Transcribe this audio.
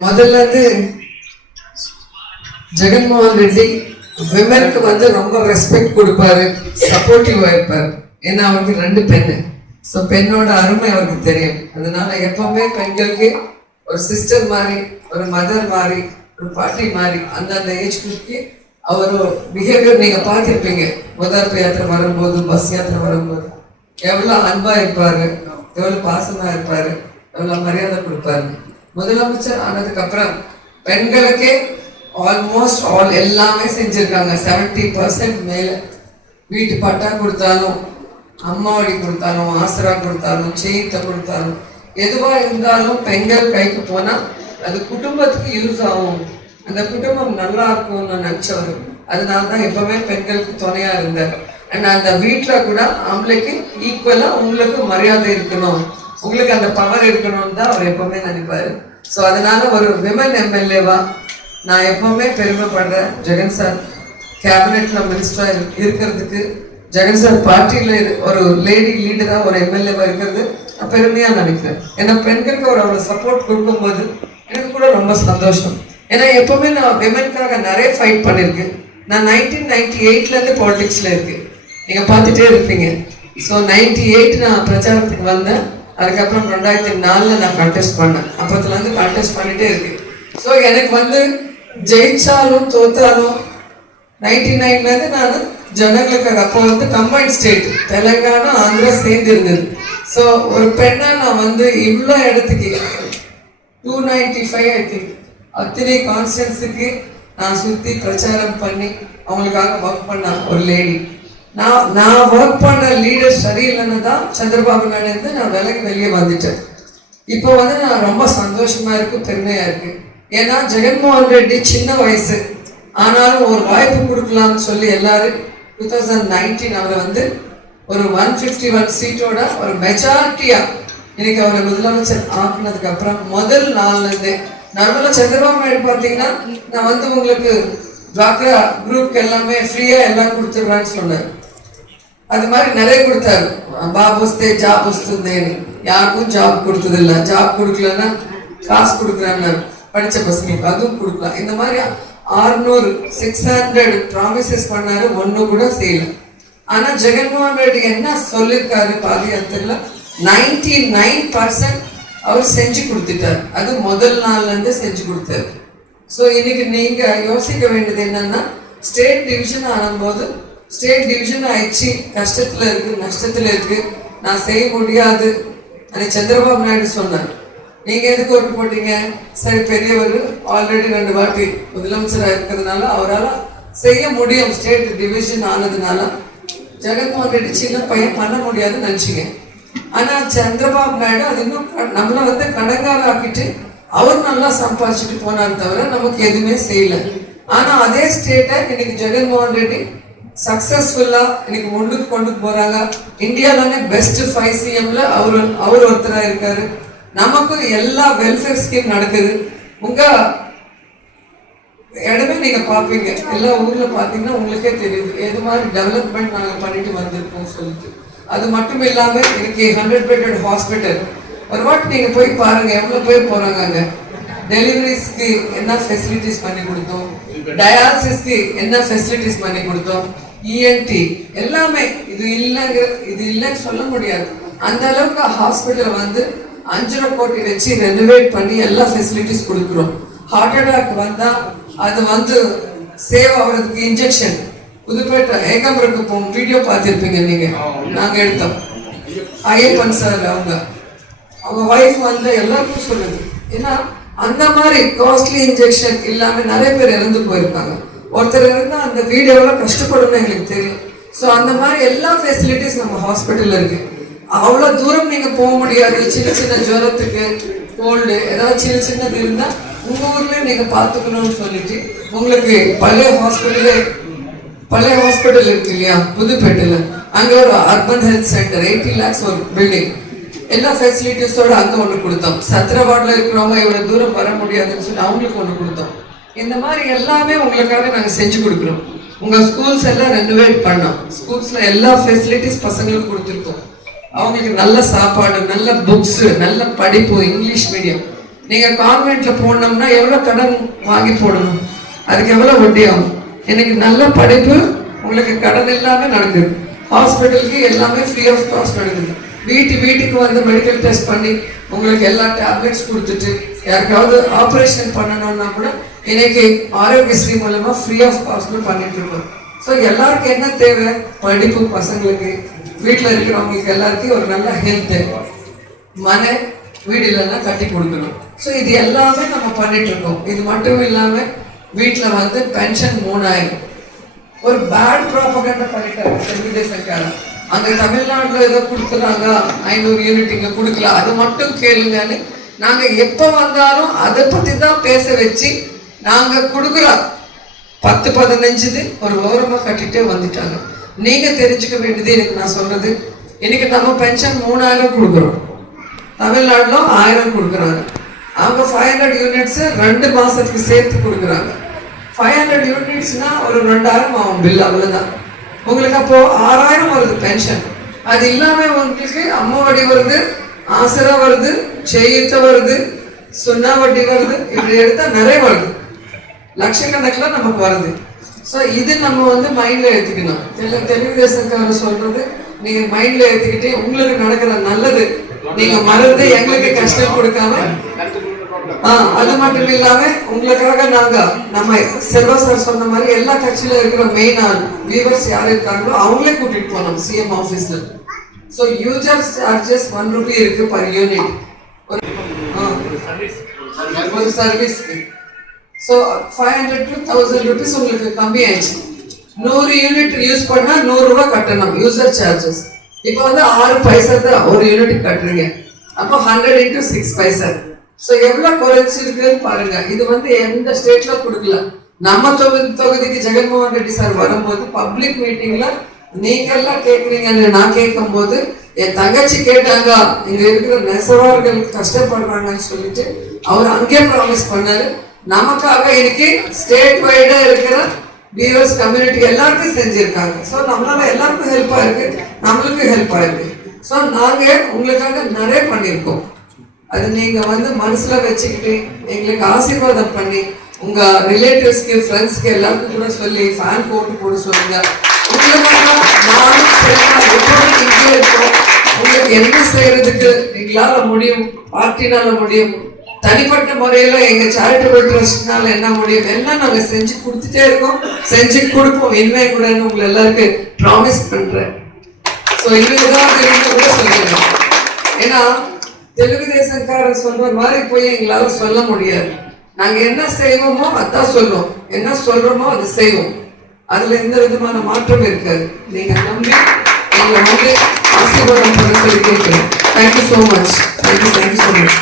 முதல்ல ஜெகன்மோகன் ரெட்டி விமனுக்கு ரொம்ப ரெஸ்பெக்ட் கொடுப்பாரு, சப்போர்ட்டிவா இருப்பாரு. ஏன்னா அவருக்கு 2 பெண்ணு. ஸோ பெண்ணோட அருமை அவருக்கு தெரியும். அதனால எப்பவுமே பெண்களுக்கு ஒரு சிஸ்டர் மாதிரி, ஒரு மதர் மாதிரி, ஒரு பாட்டி மாதிரி அந்தந்த ஏஜ் குரூப்க்கு அவர் பிஹேவியர் நீங்க பார்த்துருப்பீங்க. முதல் யாத்திரை வரும்போது, பஸ் யாத்திரை வரும்போது எவ்வளோ அன்பா இருப்பாரு, எவ்வளோ பாசமா இருப்பாரு, எவ்வளோ மரியாதை கொடுப்பாரு. முதலமைச்சர் ஆனதுக்கு அப்புறம் பெண்களுக்கே ஆல்மோஸ்ட் எல்லாமே செஞ்சிருக்காங்க. 70% மேல வீட்டு பட்டா கொடுத்தாலும், அம்மாவடி கொடுத்தாலும், ஆசரா கொடுத்தாலும், செய்த கொடுத்தாலும், எதுவா இருந்தாலும் பெண்கள் கைக்கு போனா அது குடும்பத்துக்கு யூஸ் ஆகும், அந்த குடும்பம் நல்லா இருக்கும்னு நினைச்சவர். அதனாலதான் எப்பவுமே பெண்களுக்கு துணையா இருந்தார். அண்ட் அந்த வீட்டுல கூட ஆம்பளைக்கு ஈக்குவலா உங்களுக்கு மரியாதை இருக்கணும், உங்களுக்கு அந்த பவர் இருக்கணும்னு தான் அவர் எப்பவுமே நினைப்பாரு. ஸோ அதனால ஒரு விமன் எம்எல்ஏவா நான் எப்பவுமே பெருமைப்படுறேன். ஜெகன் சார் கேபினெட்ல மினிஸ்டரா இருக்கிறதுக்கு, ஜெகன் சார் பார்ட்டியில ஒரு லேடி லீடரா ஒரு எம்எல்ஏவா இருக்கிறது நான் பெருமையா நினைக்கிறேன். ஏன்னா பெண்களுக்கு ஒரு அவ்வளவு சப்போர்ட் கொடுக்கும்போது எனக்கு கூட ரொம்ப சந்தோஷம். ஏன்னா எப்பவுமே நான் விமனுக்காக நிறைய ஃபைட் பண்ணியிருக்கேன். நான் 1998 பாலிடிக்ஸ்ல இருக்கு, நீங்க பார்த்துட்டே இருப்பீங்க. ஸோ 98 நான் பிரச்சாரத்துக்கு வந்தேன். அதுக்கப்புறம் 2004 நான் கண்டெஸ்ட் பண்ணேன். அப்பத்துல கண்டெஸ்ட் பண்ணிட்டே இருக்கு. ஸோ எனக்கு ஜெயிச்சாலும் தோத்தாலும் 99 நான் ஜனங்களுக்காக, அப்போ கம்பைன்ட் ஸ்டேட் தெலுங்கானா ஆந்திரா சேர்ந்து இருந்தது. ஸோ ஒரு பெண்ணா நான் இவ்வளோ இடத்துக்கு 295 ஐ திங்க் அத்தனை கான்ஸ்டன்ஸுக்கு நான் சுற்றி பிரச்சாரம் பண்ணி அவங்களுக்காக ஒர்க் பண்ண ஒரு லேடி. நான் ஒர்க் பண்ண லீடர் சரியில்லைன்னு தான் சந்திரபாபு நாயுடு நான் வெளியே வந்துட்டேன். இப்போ நான் ரொம்ப சந்தோஷமா இருக்கு, பெருமையா இருக்கு. ஏன்னா ஜெகன்மோகன் ரெட்டி சின்ன வயசு ஆனாலும் ஒரு வாய்ப்பு கொடுக்கலாம்னு சொல்லி எல்லாரும் 2019 அவரை ஒரு 151 சீட்டோட ஒரு மெஜாரிட்டியா இன்னைக்கு அவரை முதலமைச்சர் ஆக்குனதுக்கு அப்புறம் முதல் நாள்ல இருந்தே நார்மலா சந்திரபாபு நாயுடு பார்த்தீங்கன்னா நான் உங்களுக்கு ட்வாக்ரா குரூப்க்கு எல்லாமே ஃப்ரீயா எல்லாம் கொடுத்துருவான்னு சொன்னார். அது மாதிரி நிறைய கொடுத்தாரு. பாப் வஸ்தே ஜாப் வஸ்துந்தேன்னு யாருக்கும் ஜாப் கொடுத்ததில்லை. ஜாப் கொடுக்கலன்னா காசு கொடுக்குறான்னு படிச்ச பசங்களுக்கு அதுவும் கொடுக்கலாம். இந்த மாதிரி 600 ப்ராமிசஸ் பண்ணாரு, ஒண்ணு கூட செய்யல. ஆனா ஜெகன்மோகன் ரெட்டி என்ன சொல்லியிருக்காரு பாதயாத்திரையில 99% அவர் செஞ்சு கொடுத்துட்டார். அது முதல் நாள்ல இருந்து செஞ்சு கொடுத்தாரு. ஸோ இன்னைக்கு நீங்க யோசிக்க வேண்டியது என்னன்னா, ஸ்டேட் டிவிஷன் ஆனும்போது ஸ்டேட் டிவிஷன் ஆயிடுச்சு, கஷ்டத்துல இருக்கு, நஷ்டத்துல இருக்கு, நான் செய்ய முடியாது அன்னைக்கு சந்திரபாபு நாயுடு சொன்னார். நீங்க எதுக்கு ஓட்டு போட்டீங்க? சரி, பெரியவர் ஆல்ரெடி 2 வாட்டி முதலமைச்சராக இருக்கிறதுனால அவரால் செய்ய முடியும், ஸ்டேட் டிவிஷன் ஆனதுனால. ஜெகன்மோகன் ரெட்டி சின்ன பையன் பண்ண முடியாதுன்னு நினைச்சிங்க. ஆனா சந்திரபாபு நாயுடு அது இன்னும் நம்மள கடங்கால ஆக்கிட்டு அவர் நல்லா சம்பாதிச்சுட்டு போனார் தவிர நமக்கு எதுவுமே செய்யல. ஆனா அதே ஸ்டேட்டை இன்னைக்கு ஜெகன்மோகன் ரெட்டி சக்சஸ்ஃபுல்லா இன்னைக்கு முன்னுக்கு கொண்டு போறாங்க. இந்தியாவிலே பெஸ்ட் 5 CMல அவர் ஒருத்தரா இருக்காரு. நமக்கு எல்லா வெல்ஃபேர் ஸ்கீம் நடக்குது. உங்க இடமே நீங்க பாப்பீங்க, எல்லா ஊர்ல பாத்தீங்கன்னா உங்களுக்கே தெரியுது எது மாதிரி டெவலப்மெண்ட் நாங்க பண்ணிட்டு வந்திருக்கோம் சொல்லிட்டு. அது மட்டும் இல்லாம இன்னைக்கு 100 பெட்டட் ஹாஸ்பிட்டல் ஒரு வாட்டி நீங்க போய் பாருங்க, எவ்வளவு பேர் போறாங்க அங்க. டெலிவரிஸ்க்கு என்ன ஃபெசிலிட்டிஸ் பண்ணி கொடுத்தோம், டயாலிசிஸ்க்கு என்ன ஃபெசிலிட்டிஸ் பண்ணி கொடுத்தோம், ENT எல்லாமே. இது இல்லைன்னு சொல்ல முடியாது. அந்த அளவுக்கு ஹாஸ்பிட்டல் 5 கோடி வச்சு ரெனோவேட் பண்ணி எல்லா ஃபெசிலிட்டிஸ் கொடுக்குறோம். ஹார்ட் அட்டாக் வந்தா அது சேவ் ஆகுறதுக்கு இன்ஜெக்ஷன் புதுப்பேட்டை ஏகாம்பரக்கு போகும் வீடியோ பார்த்துருப்பீங்க நீங்க, நாங்க எடுத்தோம். ஐயப்பன் சார் அவங்க வைஃப் எல்லாருக்கும் சொல்லுது. ஏன்னா அந்த மாதிரி காஸ்ட்லி இன்ஜெக்ஷன் இல்லாம நிறைய பேர் இறந்து போயிருக்காங்க. ஒருத்தர் இருந்தா அந்த வீடியோவில் கஷ்டப்படும் எங்களுக்கு தெரியும். ஸோ அந்த மாதிரி எல்லா ஃபெசிலிட்டிஸ் நம்ம ஹாஸ்பிட்டல்ல இருக்கு. அவ்வளோ தூரம் நீங்க போக முடியாது. சின்ன சின்ன ஜுரத்துக்கு, கோல்டு, ஏதாவது சின்னது இருந்தா உங்க ஊர்ல நீங்க பாத்துக்கணும்னு சொல்லிட்டு உங்களுக்கு பழைய ஹாஸ்பிட்டல் இருக்கு இல்லையா புதுப்பேட்டையில, அங்க ஒரு அர்பன் ஹெல்த் சென்டர் 80 lakhs ஒரு பில்டிங், எல்லா ஃபெசிலிட்டிஸோட அங்க ஒண்ணு கொடுத்தோம். சத்திரவாடல இருக்கிறவங்க இவ்வளவு தூரம் வர முடியாதுன்னு சொல்லி அவங்களுக்கு ஒண்ணு கொடுத்தோம். இந்த மாதிரி எல்லாமே உங்களுக்காக நாங்க செஞ்சு கொடுக்குறோம். உங்க ஸ்கூல்ஸ் எல்லாம் ரெனோவேட் பண்ணோம். ஸ்கூல்ஸ்ல எல்லா ஃபெசிலிட்டிஸ் பசங்களுக்கு கொடுத்துருக்கோம். அவங்களுக்கு நல்ல சாப்பாடு, நல்ல புக்ஸ், நல்ல படிப்பு, இங்கிலீஷ் மீடியம் நீங்க கான்வென்ட்ல போனோம்னா எவ்வளவு கடன் வாங்கி போடணும், அதுக்கு எவ்வளவு வட்டி ஆகும். எனக்கு நல்ல படிப்பு உங்களுக்கு கடன் இல்லாம நடக்குது. ஹாஸ்பிட்டலுக்கு எல்லாமே ஃப்ரீ ஆஃப் காஸ்ட் நடக்குது. வீட்டுக்கு வந்து மெடிக்கல் டெஸ்ட் பண்ணி உங்களுக்கு எல்லா டேப்லெட்ஸ் கொடுத்துட்டு யாருக்காவது ஆப்ரேஷன் பண்ணணும்னா கூட இன்னைக்கு ஆரோக்கியஸ்ரீ மூலமா ஃப்ரீ ஆஃப் காஸ்ட்ல பண்ணிட்டு இருக்கோம். ஸோ எல்லாருக்கும் என்ன தேவை, படிப்பு, பசங்களுக்கு, வீட்டில் இருக்கிறவங்களுக்கு எல்லாருக்கும் ஒரு நல்ல ஹெல்த், மனை, வீடு இல்லைன்னா கட்டி கொடுக்கணும். ஸோ இது எல்லாமே நம்ம பண்ணிட்டு இருக்கோம். இது மட்டும் இல்லாம வீட்டில் வந்து பென்ஷன் 3000 ஒரு பேட் ப்ராபகண்டா பண்ணிட்டாங்க தெலுங்குதேசக்காரன். அங்க தமிழ்நாட்டுல ஏதோ கொடுக்குறாங்க 500 யூனிட் இங்க கொடுக்கல, அது மட்டும் கேளுங்கன்னு நாங்க எப்ப வந்தாலும் அதை பத்தி தான் பேச வச்சு நாங்க கொடுக்குறோம். 10-15 ஒரு ஓரமா கட்டிட்டே வந்துட்டாங்க. நீங்க தெரிஞ்சுக்க வேண்டியது எனக்கு நான் சொல்றது, இன்னைக்கு நம்ம பென்ஷன் 3000 கொடுக்குறோம், தமிழ்நாடுல 1000 கொடுக்குறாங்க. அவங்க 500 யூனிட்ஸ் 2 மாசத்துக்கு சேர்த்து கொடுக்குறாங்க. 500 யூனிட்ஸ்னா ஒரு 2000 ஆகும் பில், அவ்வளவுதான். உங்களுக்கு அப்போ 6000 வருது பென்ஷன். அது இல்லாம உங்களுக்கு அம்மா வட்டி வருது, ஆசரா வருது, செய்யுத்த வருது, சுண்ணா வட்டி வருது, இப்படி எடுத்தா நிறைய வருது, லட்சக்கணக்கில் நமக்கு வருது. ஸோ இது நம்ம வந்து மைண்ட்ல ஏற்றுக்கணும். தெலுங்குதேசக்காரர் சொல்றது நீங்க மைண்ட்ல ஏற்றுக்கிட்டு உங்களுக்கு நடக்கிற நல்லது நீங்க மறந்து எங்களுக்கு கஷ்டம் கொடுக்காம, அது மட்டும் இல்லாம உங்களுக்காக நாங்க நம்ம செல்வா சார் சொன்ன மாதிரி எல்லா கட்சியில இருக்கிற மெயின் ஆள் வீவர்ஸ் யார் இருக்காங்களோ அவங்களே கூட்டிட்டு போனோம் சிஎம் ஆபீஸ்ல. ஸோ யூசர் சார்ஜஸ் 1 ரூபி இருக்கு பர் யூனிட் ஒரு சர்வீஸ்க்கு. ஸோ 500 to 1000 rupees உங்களுக்கு கம்மி ஆயிடுச்சு. 100 யூனிட் யூஸ் பண்ணா 100 ரூபாய் கட்டணும் யூசர் சார்ஜஸ். இப்போ வந்து 6 பைசா தான் ஒரு யூனிட் கட்டுறீங்க, அப்போ 100 into 6 பைசா. ஸோ எவ்வளவு குறைச்சிருக்குன்னு பாருங்க. இது வந்து எந்த ஸ்டேட்ல கொடுக்கல. நம்ம தொகுதிக்கு ஜெகன்மோகன் ரெட்டி சார் வரும்போது பப்ளிக் மீட்டிங்ல நீங்க எல்லாம் கேட்குறீங்கன்னு நான் கேட்கும் போது என் தங்கச்சி கேட்டாங்க, இங்க இருக்கிற நெசவாளர்கள் கஷ்டப்படுறாங்கன்னு சொல்லிட்டு அவர் அங்கே ப்ராமிஸ் பண்ணாரு. நமக்காக இன்னைக்கு ஸ்டேட் வைடா இருக்கிற வியூவர்ஸ் கம்யூனிட்டி எல்லாருக்கும் செஞ்சிருக்காங்க. ஸோ நம்மளால எல்லாருக்கும் ஹெல்ப் ஆயிருக்கு, நம்மளுக்கு ஹெல்ப் ஆயிருக்கு. ஸோ நாங்க உங்களுக்காக நிறைய பண்ணியிருக்கோம். அது நீங்க வந்து மனசுல வச்சுக்கிட்டு எங்களுக்கு ஆசீர்வாதம் பண்ணி உங்க ரிலேட்டிவ்ஸ்க்கு, ஃப்ரெண்ட்ஸ்க்கு எல்லாருக்கும் கூட சொல்லி ஃபேன் போட்டு சொல்லுங்க. உங்களுக்காக நானும் எப்போதும் இங்கே இருக்கோம். உங்களுக்கு என்ன செய்யறதுக்கு எங்களால முடியும், பார்ட்டினால முடியும், தனிப்பட்ட முறையில எங்க சேரிட்டபிள் ட்ரஸ்ட்னால என்ன முடியும் எல்லாம் நாங்க செஞ்சு கொடுத்துட்டே இருக்கோம், செஞ்சு கொடுப்போம். இனிமே கூட உங்களை எல்லாருக்கும் ப்ராமிஸ் பண்றேன். ஸோ இன்னும் கூட சொல்லிடுறேன். ஏன்னா தெலுங்குதேசக்காரர் சொல்ற மாதிரி போய் எங்களால சொல்ல முடியாது. நாங்க என்ன செய்வோமோ அதான் சொல்லுவோம், என்ன சொல்றோமோ அது செய்வோம். அதுல எந்த விதமான மாற்றம் இருக்காது. நீங்க நம்பி எங்களை வந்து ஆசீர்வாதம் பண்ண சொல்லி கேட்கிறேன். Thank you so much. Thank you so much.